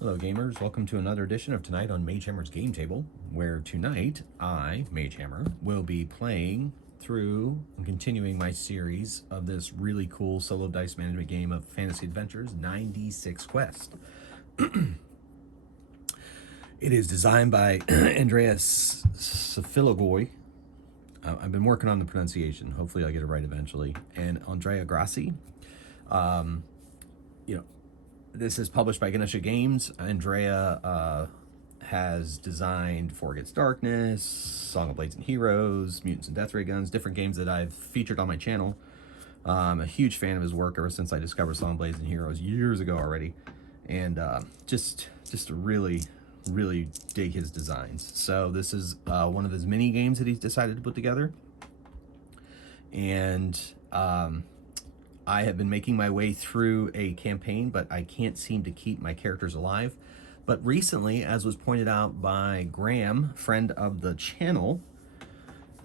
Hello gamers, welcome to another edition of Tonight on Magehammer's Game Table, where tonight I, Magehammer, will be playing through and continuing my series of this really cool solo dice management game of Fantasy Adventures 96 Quest. It is designed by Andreas Safilogoi. I've been working on the pronunciation. Hopefully I'll get it right eventually. And Andrea Grassi. This is published by Ganesha Games. Andrea has designed Four Gets Darkness, Song of Blades and Heroes, Mutants and Death Ray Guns, different games that I've featured on my channel. I'm a huge fan of his work ever since I discovered Song of Blades and Heroes years ago already. And just really dig his designs. So this is one of his mini games that he's decided to put together. And I have been making my way through a campaign, but I can't seem to keep my characters alive. But recently, as was pointed out by Graham, friend of the channel,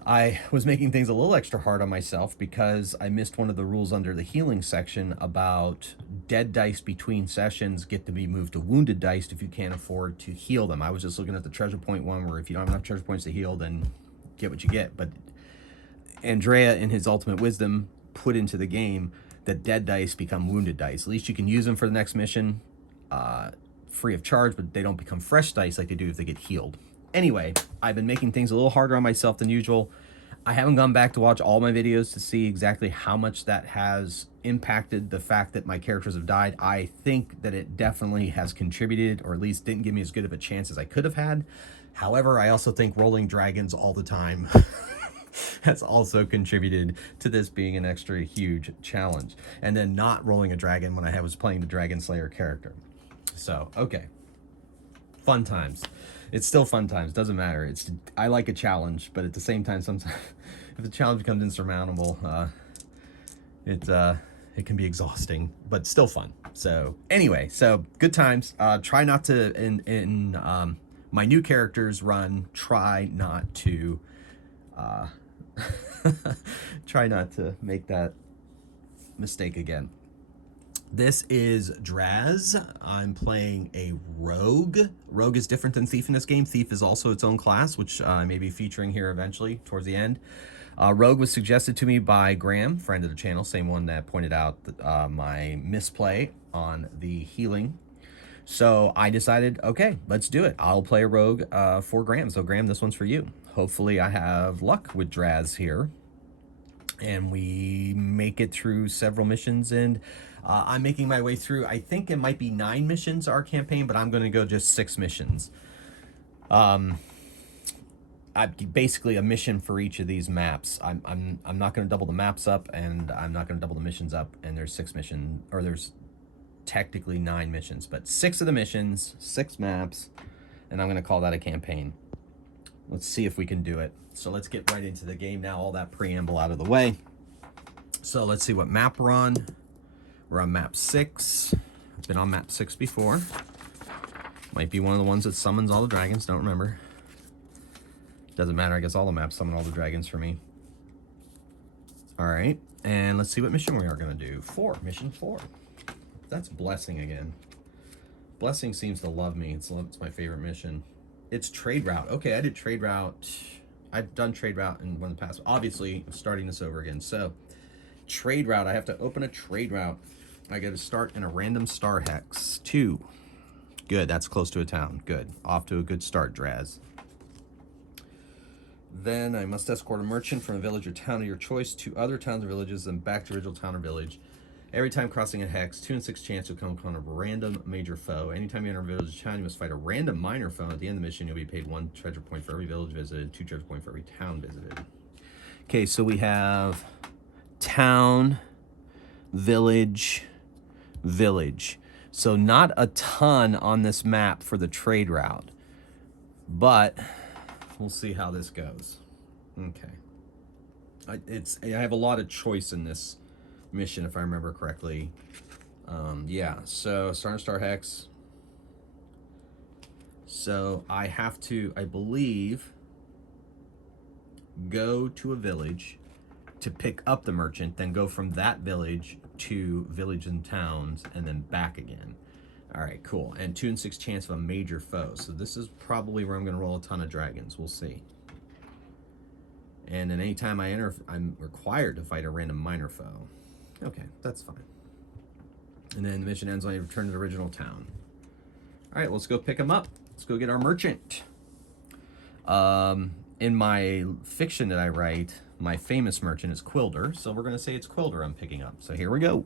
I was making things a little extra hard on myself because I missed one of the rules under the healing section about dead dice between sessions get to be moved to wounded dice if you can't afford to heal them. I was just looking at the treasure point one where if you don't have enough treasure points to heal, then get what you get. But Andrea, in his ultimate wisdom, put into the game that dead dice become wounded dice. At least you can use them for the next mission free of charge, but they don't become fresh dice like they do if they get healed. Anyway, I've been making things a little harder on myself than usual. I haven't gone back to watch all my videos to see exactly how much that has impacted the fact that my characters have died. I think that it definitely has contributed, or at least didn't give me as good of a chance as I could have had. However, I also think rolling dragons all the time has also contributed to this being an extra huge challenge. And then not rolling a dragon when I was playing the Dragon Slayer character. So, okay. Fun times. It's still fun times, doesn't matter. I like a challenge, but at the same time, sometimes if the challenge becomes insurmountable, it can be exhausting, but still fun. So anyway, so good times. Try not to, in my new characters run, try not to try not to make that mistake again. This is Drazz. I'm playing a rogue. Rogue is different than thief in this game. Thief is also its own class, which I may be featuring here eventually towards the end. Rogue was suggested to me by Graham, friend of the channel, same one that pointed out my misplay on the healing. So I decided, okay, let's do it. I'll play a rogue for Graham. So Graham, this one's for you. Hopefully I have luck with Drazz here, and we make it through several missions. And I'm making my way through, I think it might be 9 missions, our campaign, but I'm going to go just 6 missions. Basically a mission for each of these maps. I'm not going to double the maps up, and I'm not going to double the missions up, and there's 6 missions, or there's technically 9 missions, but 6 of the missions, 6 maps, and I'm going to call that a campaign. Let's see if we can do it. So let's get right into the game now, all that preamble out of the way. So let's see what map we're on. We're on map 6. I've been on map 6 before. Might be one of the ones that summons all the dragons, don't remember. Doesn't matter, I guess all the maps summon all the dragons for me. Alright, and let's see what mission we are going to do. 4, mission 4. That's Blessing again. Blessing seems to love me. It's my favorite mission. It's Trade Route. Okay, I did Trade Route. I've done Trade Route in one of the past. Obviously, I'm starting this over again. So, Trade Route. I have to open a Trade Route. I got to start in a random star hex. 2. Good, that's close to a town. Good. Off to a good start, Drazz. Then I must escort a merchant from a village or town of your choice to other towns or villages and back to original town or village. Every time crossing a hex, 2 in 6 chance you'll come upon a random major foe. Anytime you enter a village or town, you must fight a random minor foe. At the end of the mission, you'll be paid 1 treasure point for every village visited, 2 treasure points for every town visited. Okay, so we have town, village, village. So not a ton on this map for the trade route, but we'll see how this goes. Okay. I have a lot of choice in this mission, if I remember correctly. Yeah, so starting star hex. So I have to, I believe, go to a village to pick up the merchant, then go from that village to villages and towns, and then back again. All right, cool. And 2 and 6 chance of a major foe. So this is probably where I'm going to roll a ton of dragons. We'll see. And then anytime I enter, I'm required to fight a random minor foe. Okay, that's fine. And then the mission ends when I return to the original town. All right, let's go pick him up. Let's go get our merchant. In my fiction that I write, my famous merchant is Quilder, so we're going to say it's Quilder I'm picking up. So here we go.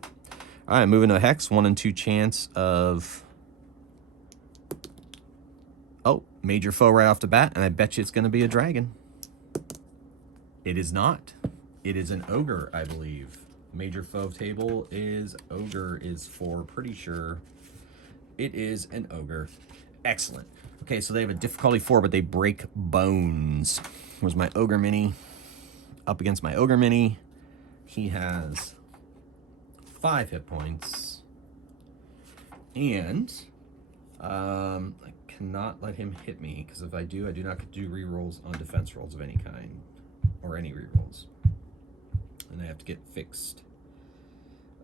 All right, moving to a hex, 1 and 2 chance of... Oh, major foe right off the bat, and I bet you it's going to be a dragon. It is not. It is an ogre, I believe. Major foe table is ogre is 4, pretty sure. It is an ogre. Excellent. Okay, so they have a difficulty 4, but they break bones. Where's my ogre mini? Up against my ogre mini. He has 5 hit points. And I cannot let him hit me, because if I do not get to do rerolls on defense rolls of any kind, or any rerolls. And I have to get fixed.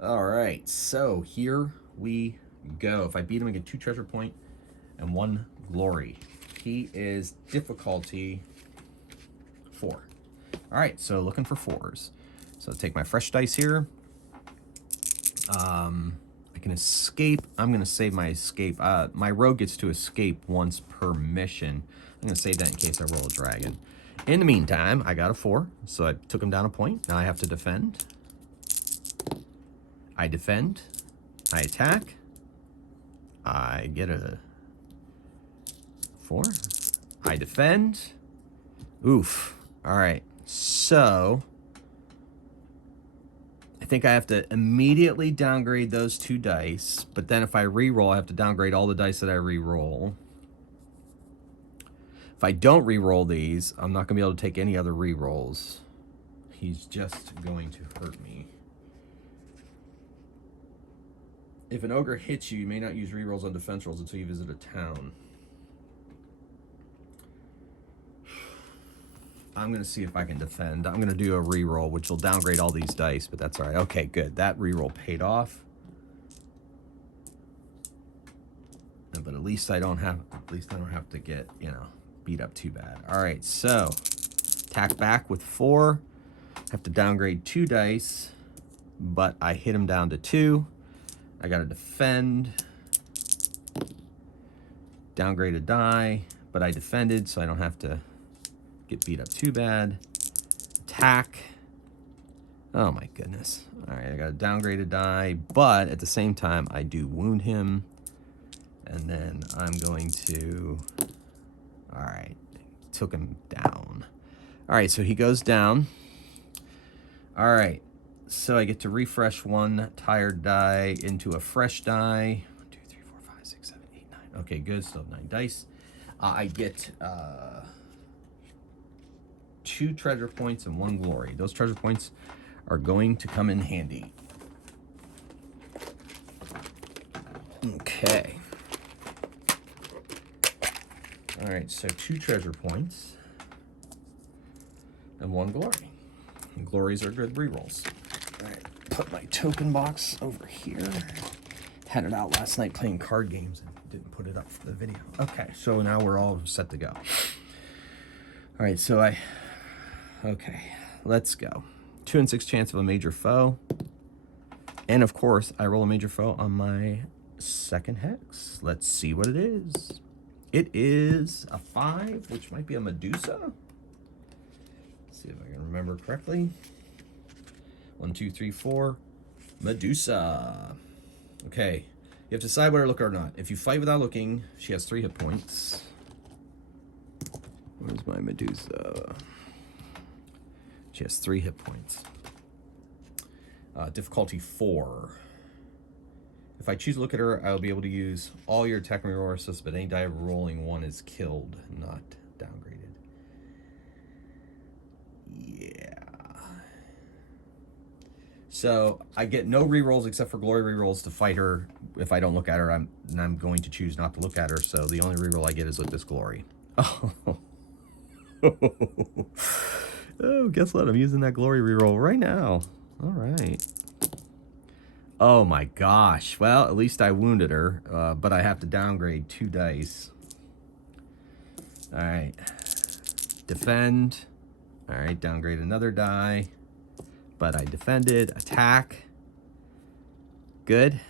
All right, so here we go. If I beat him, I get 2 treasure point and 1 glory. He is difficulty 4. All right, so looking for 4s. So I'll take my fresh dice here. I can escape. I'm going to save my escape. My rogue gets to escape once per mission. I'm going to save that in case I roll a dragon. In the meantime, I got a 4, so I took him down a point. Now I have to defend. I defend. I attack. I get a 4. I defend. Oof. All right. So I think I have to immediately downgrade those 2 dice, but then if I re-roll, I have to downgrade all the dice that I re-roll. If I don't re-roll these, I'm not going to be able to take any other re-rolls. He's just going to hurt me. If an ogre hits you, you may not use re-rolls on defense rolls until you visit a town. I'm going to see if I can defend. I'm going to do a re-roll, which will downgrade all these dice, but that's all right. Okay, good. That re-roll paid off. But at least I don't have to get, you know, beat up too bad. All right, so attack back with 4. Have to downgrade 2 dice, but I hit him down to 2. I got to defend. Downgrade a die, but I defended, so I don't have to get beat up too bad. Attack. Oh my goodness. All right, I got to downgrade a die, but at the same time, I do wound him. And then I'm going to... All right, took him down. All right, so he goes down. All right, so I get to refresh 1 tired die into a fresh die. 1, 2, 3, 4, 5, 6, 7, 8, 9. Okay, good, still have 9 dice. I get 2 treasure points and 1 glory. Those treasure points are going to come in handy. Okay. All right, so 2 treasure points and 1 glory. And glories are good rerolls. All right, put my token box over here. Had it out last night playing card games and didn't put it up for the video. Okay, so now we're all set to go. All right, so okay, let's go. 2 and 6 chance of a major foe. And of course, I roll a major foe on my second hex. Let's see what it is. It is a 5, which might be a Medusa. Let's see if I can remember correctly. 1, 2, 3, 4. Medusa. Okay. You have to decide whether to look or not. If you fight without looking, she has 3 hit points. Where's my Medusa? She has 3 hit points. Difficulty 4. If I choose to look at her, I'll be able to use all your attack and reroll assists, but any die rolling 1 is killed, not downgraded. Yeah. So I get no rerolls except for glory rerolls to fight her. If I don't look at her, I'm going to choose not to look at her. So the only reroll I get is with this glory. Oh, oh, guess what? I'm using that glory reroll right now. All right. Oh my gosh. Well, at least I wounded her, but I have to downgrade 2 dice. All right. Defend. All right, downgrade another die. But I defended. Attack. Good.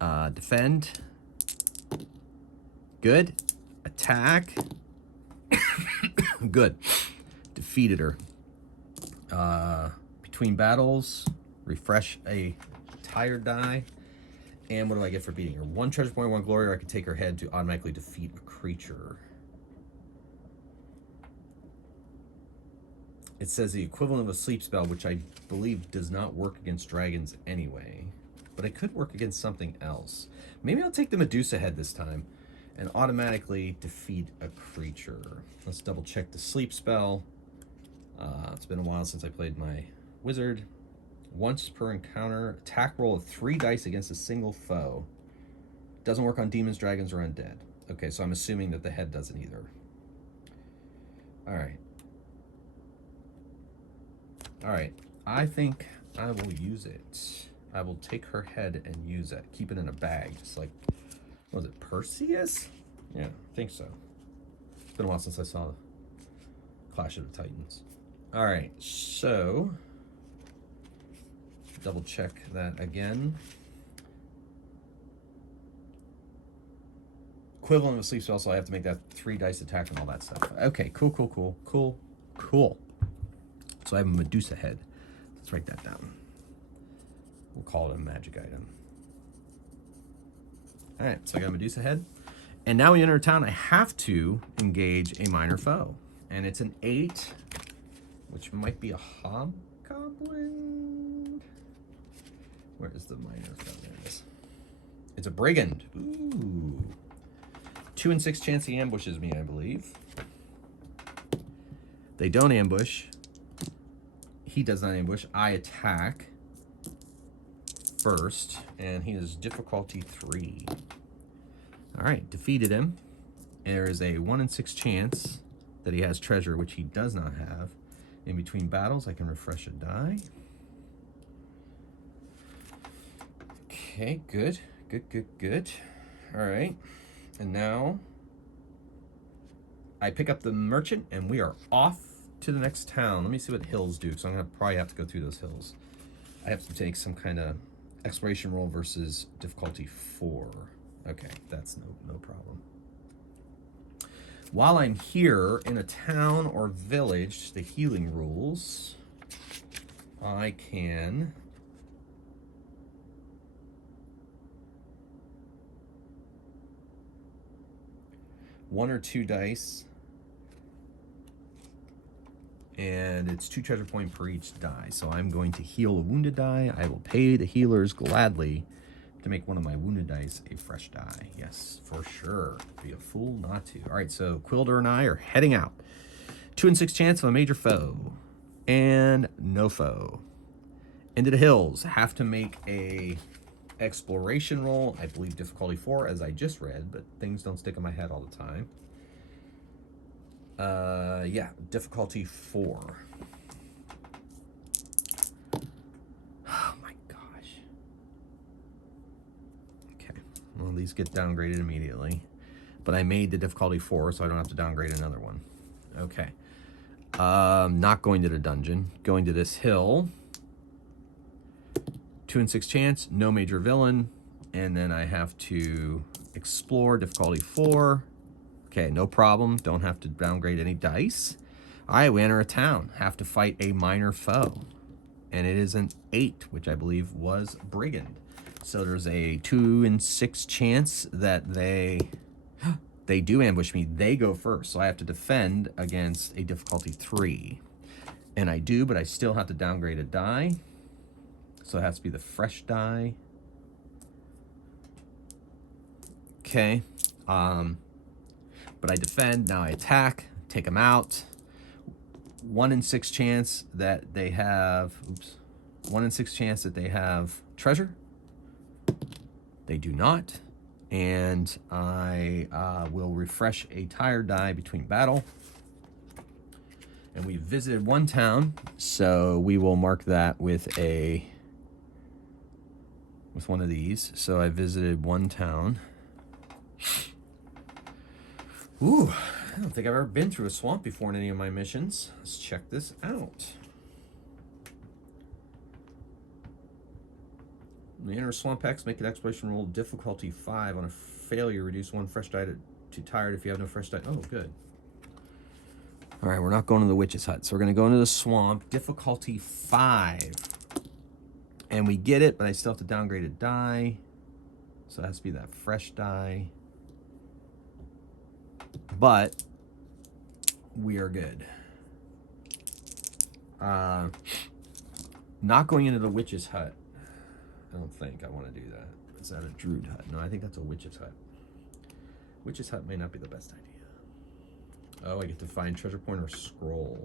Defend. Good. Attack. Good. Defeated her. Between battles, refresh a tired die. And what do I get for beating her? 1 treasure point, 1 glory, or I can take her head to automatically defeat a creature. It says the equivalent of a sleep spell, which I believe does not work against dragons anyway. But it could work against something else. Maybe I'll take the Medusa head this time and automatically defeat a creature. Let's double check the sleep spell. It's been a while since I played my wizard. Once per encounter, attack roll of 3 dice against a single foe. Doesn't work on demons, dragons, or undead. Okay, so I'm assuming that the head doesn't either. All right. All right, I think I will use it. I will take her head and use it. Keep it in a bag, just like, what was it, Perseus? Yeah, I think so. It's been a while since I saw Clash of the Titans. All right, so double check that again. Equivalent of a sleep spell, so I have to make that 3 dice attack and all that stuff. Okay, cool. So I have a Medusa head. Let's write that down. We'll call it a magic item. All right, so I got a Medusa head. And now we enter a town. I have to engage a minor foe. And it's an 8, which might be a hobgoblin. Where is the minor foe? There it is. It's a brigand. Ooh. 2 and 6 chance he ambushes me, I believe. They don't ambush. He does not ambush. I attack first, and he is difficulty 3. All right, defeated him. There is a 1 in 6 chance that he has treasure, which he does not have. In between battles, I can refresh a die. Okay, good. All right, and now I pick up the merchant, and we are off to the next town. Let me see what hills do, so I'm gonna probably have to go through those hills. I have to take some kind of exploration roll versus difficulty 4. Okay, that's no problem. While I'm here in a town or village, the healing rules, I can one or 2 dice, and it's 2 treasure point per each die. So I'm going to heal a wounded die. I will pay the healers gladly to make one of my wounded dice a fresh die. Yes, for sure. Be a fool not to. All right, so Quilder and I are heading out. 2 and 6 chance of a major foe, and no foe. Into the hills. Have to make a exploration roll. I believe difficulty 4, as I just read, but things don't stick in my head all the time. Yeah, difficulty 4. Oh my gosh. Okay, well, these get downgraded immediately, but I made the difficulty 4, so I don't have to downgrade another one. Okay, not going to the dungeon, going to this hill. 2 and 6 chance, no major villain, and then I have to explore, difficulty 4. Okay, no problem. Don't have to downgrade any dice. All right, we enter a town. Have to fight a minor foe. And it is an 8, which I believe was brigand. So there's a 2 in 6 chance that they do ambush me. They go first. So I have to defend against a difficulty 3. And I do, but I still have to downgrade a die. So it has to be the fresh die. Okay. But I defend, now I attack, take them out. 1 in 6 chance that they have, 1 in 6 chance that they have treasure. They do not. And I will refresh a tired die between battle. And we visited 1 town, so we will mark that with a with one of these. So I visited one town. Ooh, I don't think I've ever been through a swamp before in any of my missions. Let's check this out. When you enter swamp X, make an exploration roll difficulty 5. On a failure, reduce 1 fresh die to tired if you have no fresh die. Oh, good. All right, we're not going to the witch's hut, so we're going to go into the swamp. Difficulty 5. And we get it, but I still have to downgrade a die. So it has to be that fresh die. But we are good. Not going into the witch's hut. I don't think I want to do that. Is that a druid hut? No, I think that's a witch's hut. Witch's hut may not be the best idea. Oh, I get to find treasure point or scroll.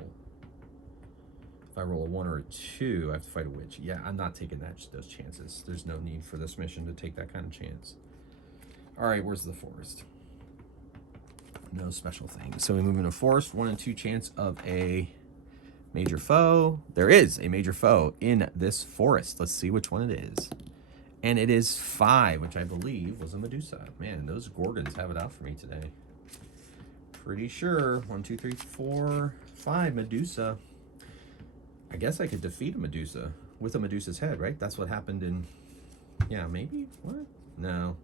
If I roll a 1 or a 2, I have to fight a witch. Yeah, I'm not taking those chances. There's no need for this mission to take that kind of chance. All right, where's the forest? No special thing. So we move into forest. 1 and 2 chance of a major foe. There is a major foe in this forest. Let's see which one it is. And it is 5, which I believe was a Medusa. Man, those Gorgons have it out for me today. Pretty sure. 1, 2, 3, 4, 5 Medusa. I guess I could defeat a Medusa with a Medusa's head, right? That's what happened in... Yeah, maybe? What? No.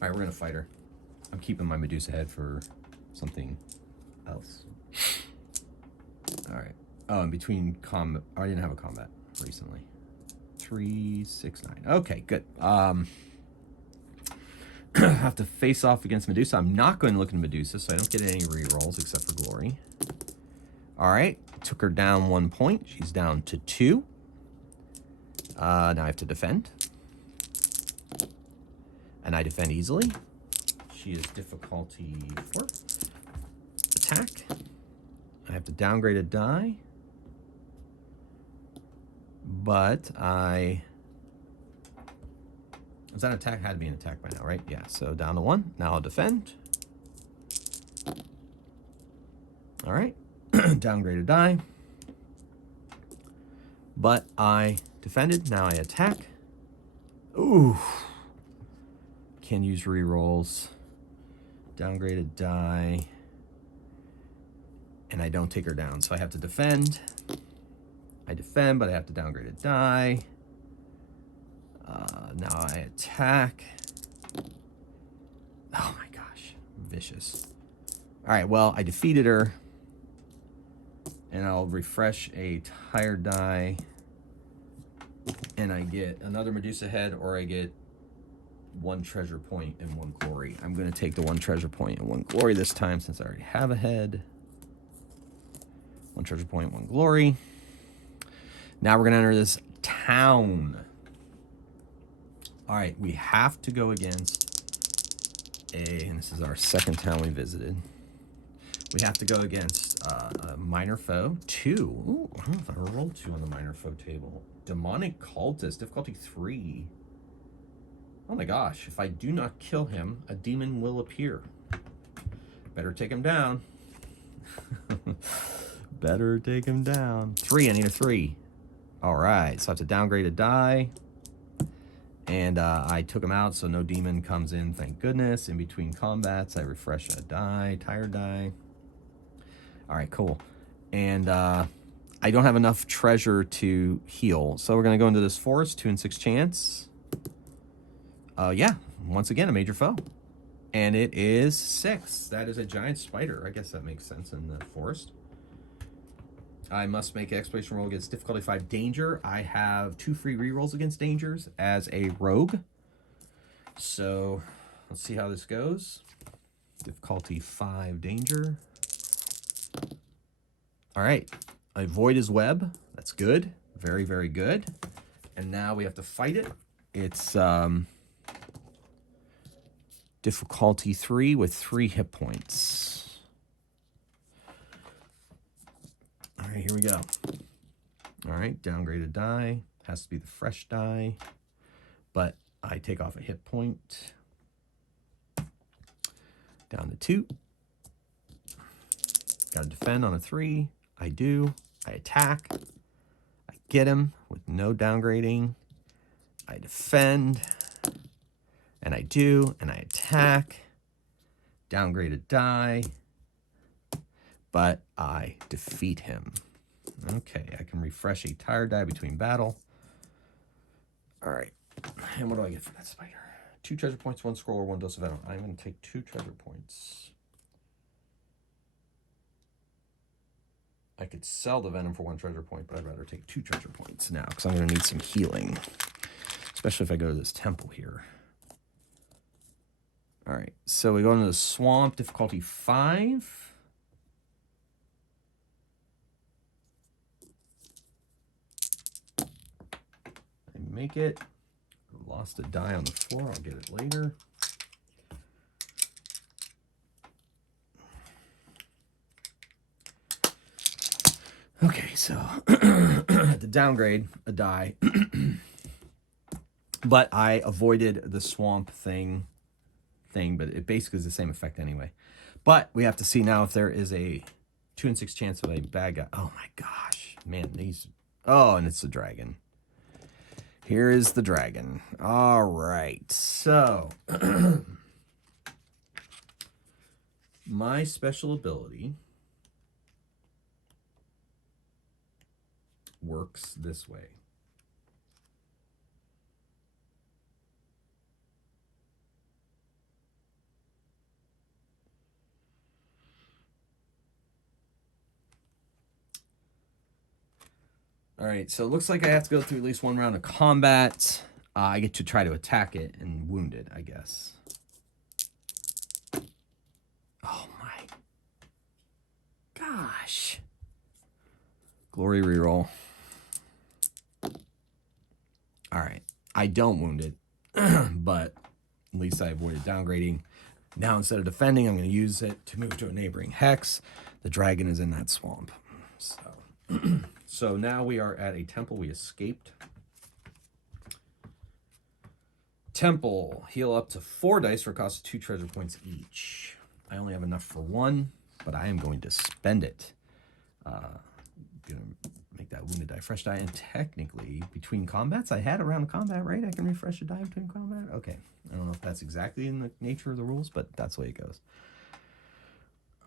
All right, we're going to fight her. I'm keeping my Medusa head for something else. All right. Oh, in between combat... I didn't have a combat recently. 3, 6, 9. Okay, good. Have to face off against Medusa. I'm not going to look at Medusa, so I don't get any rerolls except for glory. All right. Took her down 1 point. She's down to 2. Now I have to defend. And I defend easily. She is difficulty 4. Attack. I have to downgrade a die. But I... Was that an attack? Had to be an attack by now, right? Yeah, so down to 1. Now I'll defend. All right. Downgrade a die. But I defended. Now I attack. Ooh. Can use rerolls. Downgrade a die. And I don't take her down, so I have to defend. I defend, but I have to downgrade a die. Now I attack. Oh my gosh, vicious. All right, well, I defeated her. And I'll refresh a tired die. And I get another Medusa head, or I get 1 treasure point and 1 glory. I'm going to take the 1 treasure point and 1 glory this time, since I already have a head. 1 treasure point, 1 glory. Now we're going to enter this town. All right, we have to go against and this is our 2nd town we visited. We have to go against a minor foe. 2. Ooh, I don't know if I rolled 2 on the minor foe table. Demonic cultist, difficulty 3. Oh my gosh, if I do not kill him, a demon will appear. Better take him down. Better take him down. 3, I need a 3. All right, so I have to downgrade a die. And I took him out, so no demon comes in, thank goodness. In between combats, I refresh a die, tired die. All right, cool. And I don't have enough treasure to heal, so we're going to go into this forest, 2 and 6 chance. Yeah, once again, a major foe. And it is 6. That is a giant spider. I guess that makes sense in the forest. I must make an exploration roll against difficulty 5 danger. I have 2 free rerolls against dangers as a rogue. So let's see how this goes. Difficulty 5 danger. All right. I avoid his web. That's good. Very, very good. And now we have to fight it. It's difficulty 3 with 3 hit points. All right, here we go. All right, downgrade a die. Has to be the fresh die. But I take off a hit point. Down to 2. Got to defend on a 3. I do. I attack. I get him with no downgrading. I defend, and I do, and I attack. Downgrade a die, but I defeat him. Okay, I can refresh a tire die between battle. All right, and what do I get for that spider? 2 treasure points, 1 scroll, or 1 dose of venom. I'm going to take 2 treasure points. I could sell the venom for 1 treasure point, but I'd rather take 2 treasure points now because I'm going to need some healing, especially if I go to this temple here. All right, so we go into the swamp, difficulty 5. I make it. Lost a die on the floor. I'll get it later. Okay, so to downgrade a die, but I avoided the swamp thing, but it basically is the same effect anyway. But we have to see now if there is a 2 in 6 chance of a bad guy. Oh my gosh, man, these. Oh, and it's the dragon. Here is the dragon. All right, so my special ability works this way. All right, so it looks like I have to go through at least 1 round of combat. I get to try to attack it and wound it, I guess. Oh my gosh. Glory reroll. All right, I don't wound it, but at least I avoided downgrading. Now instead of defending, I'm going to use it to move to a neighboring hex. The dragon is in that swamp. So, so now we are at a temple we escaped. Temple, heal up to 4 dice for a cost of 2 treasure points each. I only have enough for 1, but I am going to spend it. Gonna make that wounded die fresh die, and technically between combats, I had a round of combat, right? I can refresh a die between combat. Okay, I don't know if that's exactly in the nature of the rules, but that's the way it goes.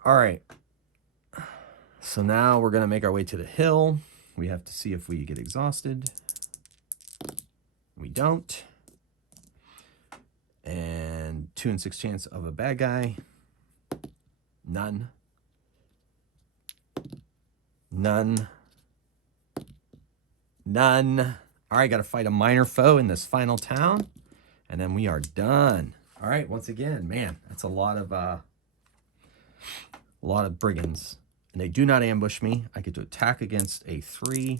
All right, so now we're gonna make our way to the hill. We have to see if we get exhausted. We don't. And 2 in 6 chance of a bad guy. None. None. None. All right, got to fight a minor foe in this final town, and then we are done. All right, once again, man, that's a lot of brigands, and they do not ambush me. I get to attack against a 3,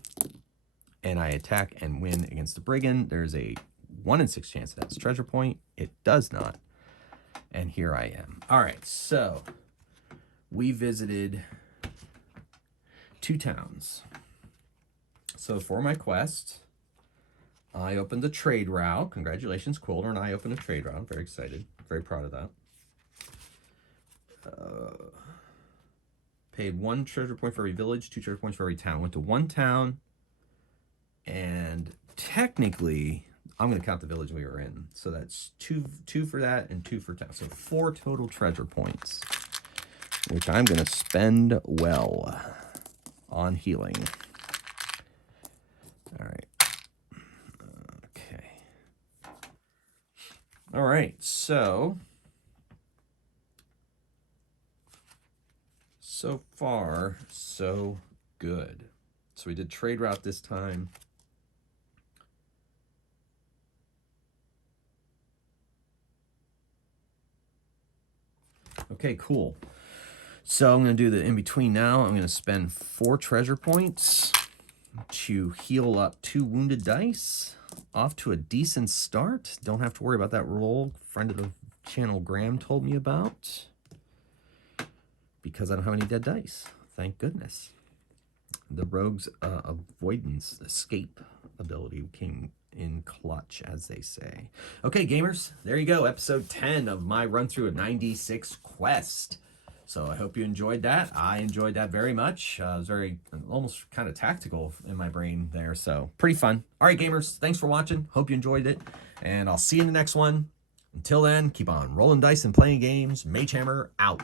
and I attack and win against the brigand. There's a 1 in 6 chance that's treasure point. It does not, and here I am. All right, so we visited 2 towns. So for my quest, I opened a trade route. Congratulations, Quilter and I opened a trade route. I'm very excited, very proud of that. Paid 1 treasure point for every village, 2 treasure points for every town. Went to 1 town, and technically, I'm going to count the village we were in. So that's two for that and 2 for town. So 4 total treasure points, which I'm going to spend well on healing. All right. Okay. All right. So far, so good. So we did trade route this time. Okay, cool. So I'm going to do the in-between now. I'm going to spend 4 treasure points to heal up 2 wounded dice. Off to a decent start. Don't have to worry about that roll friend of the channel Graham told me about, because I don't have any dead dice. Thank goodness. The rogue's avoidance escape ability came in clutch, as they say. Okay, gamers, there you go. Episode 10 of my run through a 96 quest. So I hope you enjoyed that. I enjoyed that very much. It was very, almost kind of tactical in my brain there. So pretty fun. All right, gamers, thanks for watching. Hope you enjoyed it. And I'll see you in the next one. Until then, keep on rolling dice and playing games. Magehammer out.